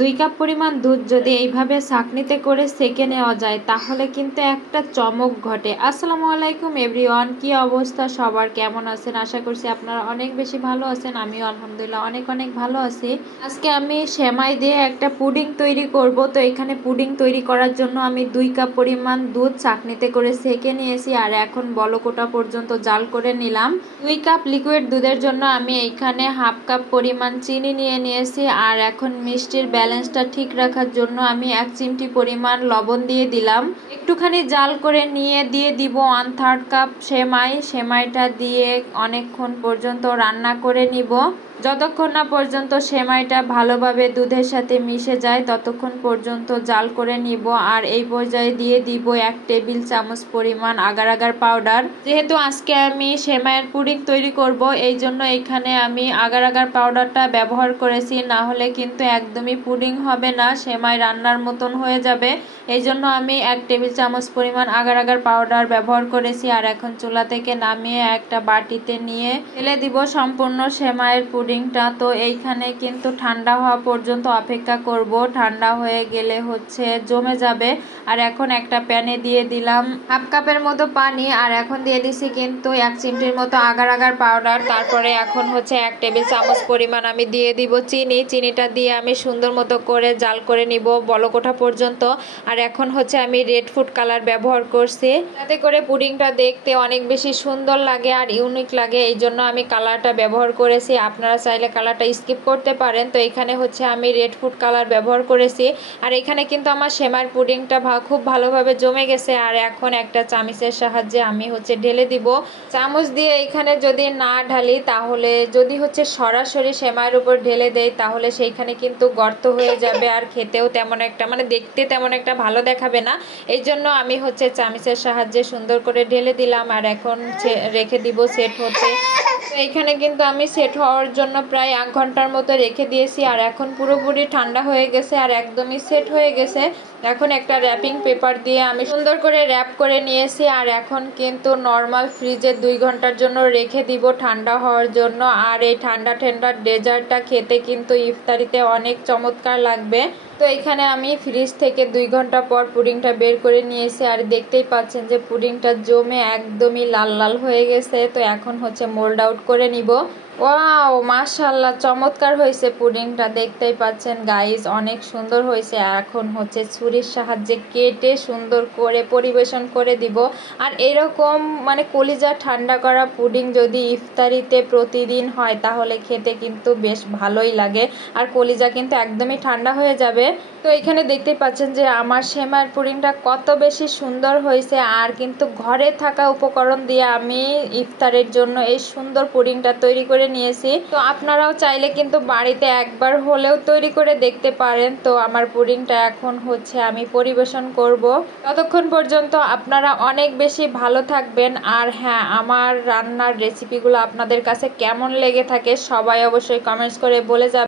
2 cup পরিমাণ দুধ যদি এইভাবে ছাঁকনিতে করে সেঁকে নেওয়া যায় তাহলে কিন্তু একটা চমক ঘটে। আসসালামু আলাইকুম এভরিওয়ান, কি অবস্থা সবার, কেমন আছেন? আশা করছি আপনারা অনেক বেশি ভালো আছেন। আমিও আলহামদুলিল্লাহ অনেক ভালো আছি। আজকে আমি সেমাই দিয়ে একটা পুডিং তৈরি করব। তো এখানে পুডিং তৈরি করার জন্য আমি 2 কাপ পরিমাণ দুধ ছাঁকনিতে করে সেঁকে নিয়েছি আর এখন বলকোটা পর্যন্ত জাল করে নিলাম। 2 কাপ লিকুইড দুধের জন্য আমি এখানে হাফ কাপ পরিমাণ চিনি নিয়েছি আর এখন মিষ্টির ব্যালেন্সটা ঠিক রাখার জন্য আমি 1 চিমটি পরিমাণ লবণ দিয়ে দিলাম। একটুখানি জাল করে নিয়ে দিয়ে দিব 1/3 কাপ সেমাইটা দিয়ে অনেকক্ষণ পর্যন্ত রান্না করে নিব। যতক্ষণ না পর্যন্ত সেমাইটা ভালোভাবে দুধের সাথে মিশে যায় ততক্ষণ পর্যন্ত জাল করে নিব। আর এই পর্যায়ে দিয়ে দিব 1 টেবিল চামচ পরিমাণ আগার আগার পাউডার। যেহেতু আজকে আমি সেমাইয়ের পুডিং তৈরি করব এই জন্য এখানে আমি আগার আগার পাউডারটা ব্যবহার করেছি, না হলে কিন্তু একদমই পুডিং হবে না, সেমাই রান্নার মতন হয়ে যাবে। এই জন্য আমি 1 টেবিল চামচ পরিমাণ আগার আগার পাউডার ব্যবহার করেছি। আর এখন চুলা থেকে নামিয়ে একটা বাটিতে নিয়ে ফেলে দিব সম্পূর্ণ সেমাইয়ের পুডিংটা। তো এইখানে কিন্তু ঠান্ডা হওয়া পর্যন্ত অপেক্ষা করব, ঠান্ডা হয়ে গেলে জমে যাবে। আর এখন একটা প্যানে দিয়ে দিলাম হাফ কাপের মতো পানি আর এখন দিয়ে দিছি কিন্তু 1 চিমটির মতো আগার আগার পাউডার। তারপরে এখন 1 টেবিল চামচ পরিমাণ আমি দিয়ে দিব চিনিটা দিয়ে আমি সুন্দর মতো করে জাল করে নিব বলকোঠা পর্যন্ত। আর এখন আমি রেড ফুড কালার ব্যবহার করছি, যাতে করে পুডিংটা দেখতে অনেক বেশি সুন্দর লাগে আর ইউনিক লাগে, এই জন্য আমি কালারটা ব্যবহার করেছি। আপনারা চাইলে কালারটা স্কিপ করতে পারেন। তো এখানে আমি রেড ফুড কালার ব্যবহার করেছি। আর এখানে কিন্তু আমার সেমাইয়ের পুডিংটা খুব ভালোভাবে জমে গেছে। আর এখন একটা চামচের সাহায্যে আমি ঢেলে দিব। চামচ দিয়ে এখানে যদি না ঢালি তাহলে যদি সরাসরি সেমাইয়ের উপর ঢেলে দেয় তাহলে সেইখানে কিন্তু গর্ত হয়ে যাবে আর খেতেও তেমন একটা দেখতে তেমন একটা ভালো দেখাবে না। এই জন্য আমি চামচের সাহায্যে সুন্দর করে ঢেলে দিলাম আর এখন রেখে দিব সেট হতে। তো এইখানে কিন্তু আমি সেট হওয়ার জন্য প্রায় 1 ঘন্টার মতো রেখে দিয়েছি। আর এখন পুরোপুরি ঠান্ডা হয়ে গেছে আর একদমই সেট হয়ে গেছে। এখন একটা র্যাপিং পেপার দিয়ে আমি সুন্দর করে র্যাপ করে নিয়েছি। আর এখন কিন্তু নর্মাল ফ্রিজে 2 ঘন্টার জন্য রেখে দিব ঠান্ডা হওয়ার জন্য। আর এই ঠান্ডা ডেজার্টটা খেতে কিন্তু ইফতারিতে অনেক চমৎকার লাগবে। তো এখানে আমি ফ্রিজ থেকে 2 ঘন্টা পর পুডিংটা বের করে নিয়েছি আর দেখতেই পাচ্ছেন যে পুডিংটা জমে একদমই লাল লাল হয়ে গেছে। তো এখন মোল্ড আউট করে নিব। ওয়াও, মাশাআল্লাহ, চমৎকার হয়েছে পুডিংটা, দেখতেই পাচ্ছেন গাইস, অনেক সুন্দর হয়েছে। এখন ছুরির সাহায্যে কেটে সুন্দর করে পরিবেশন করে দিব। আর এরকম কলিজা ঠান্ডা করা পুডিং যদি ইফতারিতে প্রতিদিন হয় তাহলে খেতে কিন্তু বেশ ভালোই লাগে আর কলিজা কিন্তু একদমই ঠান্ডা হয়ে যাবে। তো এখানে দেখতেই পাচ্ছেন যে আমার সেমাইয়ের পুডিংটা কত বেশি সুন্দর হয়েছে। আর কিন্তু ঘরে থাকা উপকরণ দিয়ে আমি ইফতারের জন্য এই সুন্দর পুডিংটা তৈরি করে নিয়েছি। তো আপনারাও চাইলে কিন্তু বাড়িতে একবার হলেও তৈরি করে দেখতে পারেন। তো আমার পুডিংটা এখন আমি পরিবেশন করব। ততক্ষণ পর্যন্ত আপনারা অনেক বেশি ভালো থাকবেন। আর হ্যাঁ, আমার রান্নার রেসিপিগুলো আপনাদের কাছে কেমন লেগে থাকে সবাই অবশ্যই কমেন্টস করে বলে যাবেন।